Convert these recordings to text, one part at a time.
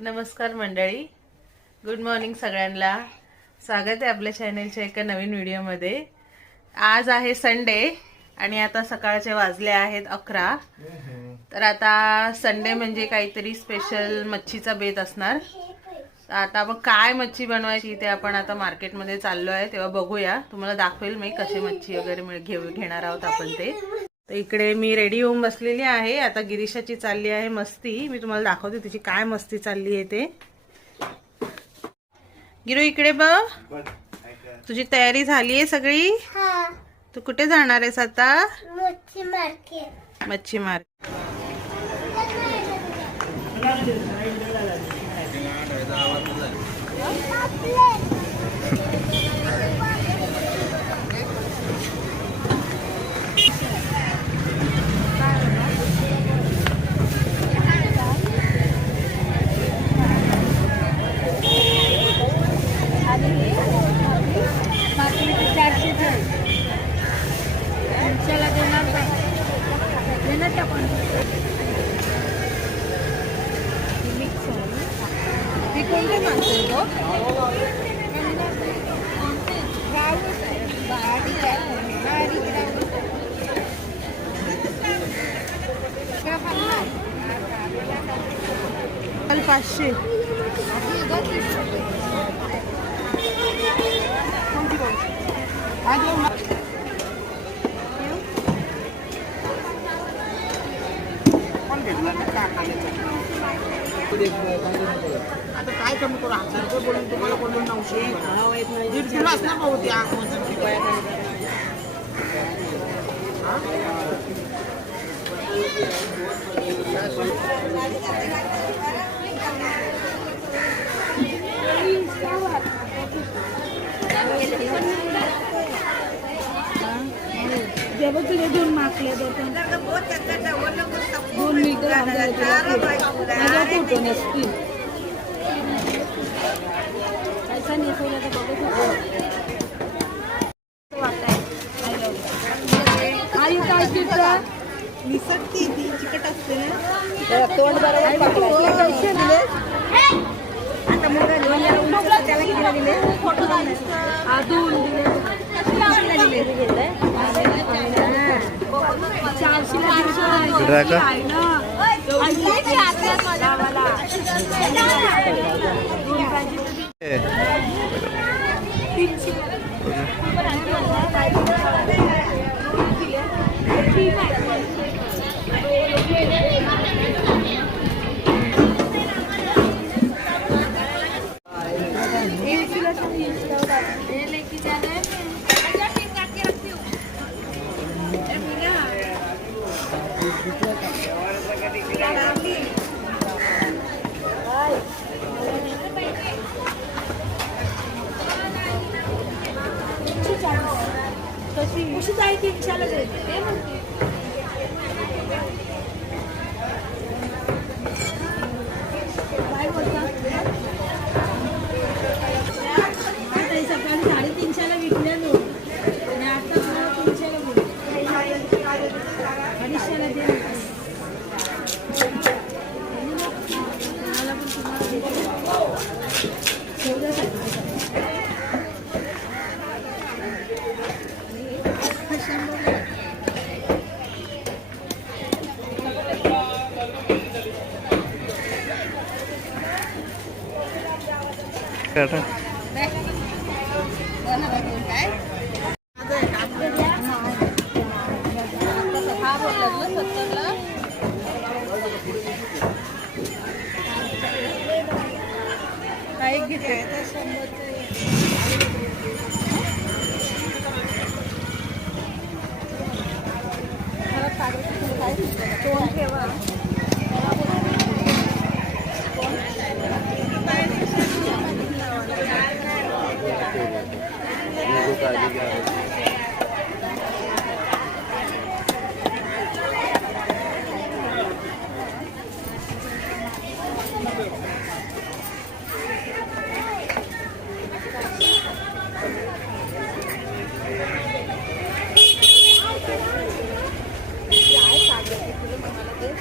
नमस्कार मंडळी, good morning सगळ्यांना. स्वागत आहे आपल्या चॅनलच्या एका नवीन व्हिडिओमध्ये. आज आहे संडे आणि आता सकाळचे वाजले आहेत 11. तर आता संडे म्हणजे काहीतरी स्पेशल मच्छीचा बेत असणार. आता मग काय मच्छी बनवायची ते आपण आता मार्केटमध्ये चाललो आहे, तेव्हा बघूया. तुम्हाला दाखवेल मी कशी मच्छी वगैरे घेणार आहोत आपण ते. तर इकडे मी रेडी होऊन बसलेली आहे. आता गिरीशाची चालली आहे मस्ती. मी तुम्हाला दाखवते तिची काय मस्ती चालली आहे ते. गिरू इकडे बघ, तुझी तयारी झाली आहे सगळी? तू कुठे जाणार आहेस आता? मच्छी मार्केट. मच्छी मार्केट. पाचशे. आता काय कमी करू? 1000 रुपये बोलून तुम्हाला बोलून 900. 1.5 किलो असणार भाऊ ती आग. तुझे 2 माकले दोन फोटो नसतील. ऐसा नाही आई काय तिथं निसटती ती चिकट असते ना. तोंड बरोबर पैसे दिले. आता मुलगा त्याला कितीला दिले? अजून दिले 350ला विकले. आता 350ला दे. मध्ये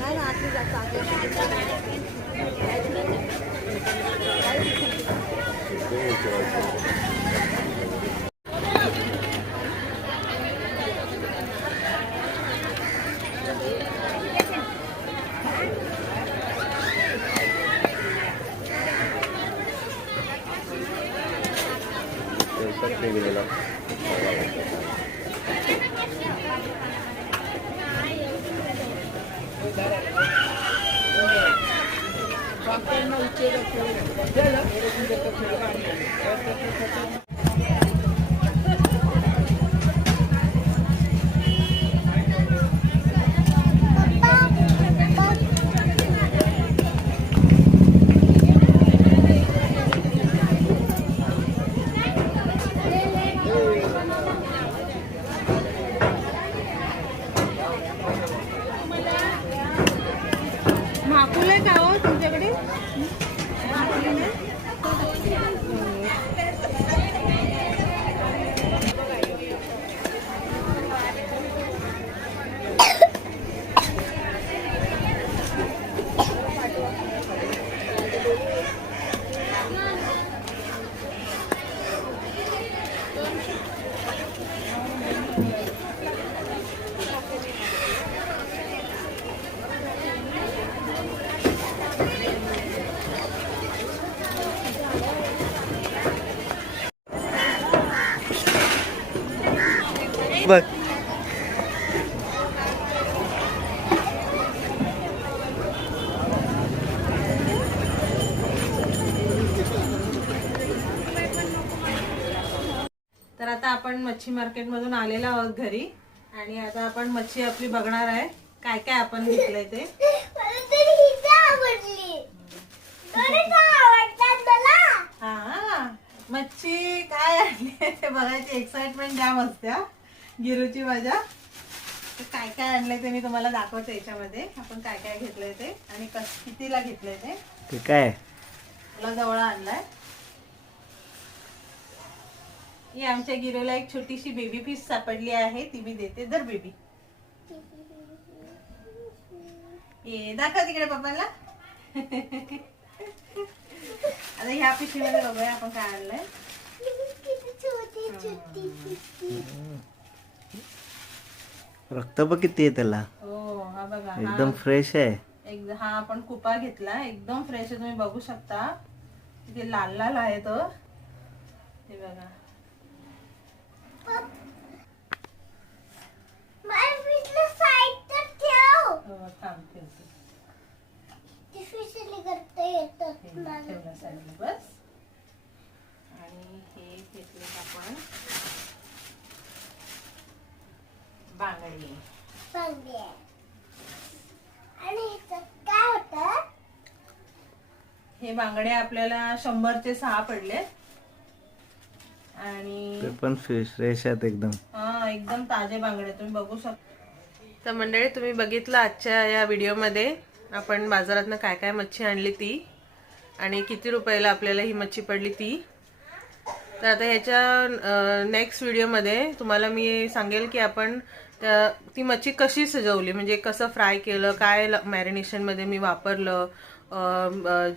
नाही ना आतली जास्त माकुल आहे का हो तुमच्याकडे? बघ तर आता आपण मच्छी मार्केट मधून आलेलो आहोत घरी आणि आता आपण मच्छी आपली बघणार आहे काय काय आपण घेतलंय ते. हा मच्छी काय आणली ते बघायची एक्साइटमेंट जाम असते गिरूची माझ्या. काय काय आणलंय ते मी तुम्हाला दाखवते याच्यामध्ये. आपण काय काय घेतलंय ते आणि कितीला घेतलंय ते काय मला जवळ आणलाय. ही आमच्या गिरोला एक छोटीशी बेबी फिश सापडली आहे ती मी देते. दर बेबी ये दाखव तिकडे पप्पाला. आता ह्या पिशवीमध्ये बघूया आपण काय आणलंय. रक्त बघ किती आहे त्याला. हो हा बघा एकदम फ्रेश आहे. एकदम हा आपण कुपा घेतला एकदम फ्रेश आहे. तुम्ही बघू शकता किती लाल लाल आहे तो. हे बघा बस. आणि हे घेतले आपण बांगडी. हे बांगडे आपल्याला 100चे 6 पडले आणि ते पण फ्रेश आहेत एकदम. हा एकदम ताजे बांगडे तुम्ही बघू शकता. तर मंडळी तुम्ही बघितलं आजच्या या व्हिडिओमध्ये आपण बाजारातनं काय काय मच्छी आणली ती आणि किती रुपयाला आपल्याला ही मच्छी पडली ती. तर आता ह्याच्या नेक्स्ट व्हिडिओमध्ये तुम्हाला मी सांगेल की आपण ती मच्छी कशी सजवली म्हणजे कसं फ्राय केलं काय मॅरिनेशनमध्ये मी वापरलं.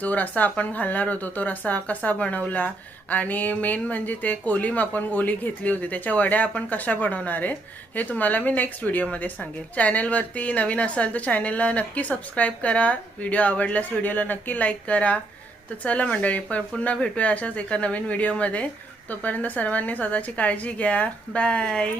जो रस्सा आपण घालणार होतो तो रस्सा कसा बनवला आणि मेन म्हणजे ते कोलीम आपण ओली घेतली होती त्याच्या वड्या आपण कशा बनवणार आहे हे तुम्हाला मी नेक्स्ट व्हिडिओमध्ये सांगेल. चॅनलवरती नवीन असाल तर चॅनलला नक्की सबस्क्राईब करा. व्हिडिओ आवडल्यास व्हिडिओला नक्की लाईक करा. तर चला मंडळी पुन्हा भेटूया अशाच एका नवीन व्हिडिओमध्ये. तोपर्यंत सर्वांनी स्वतःची काळजी घ्या. बाय.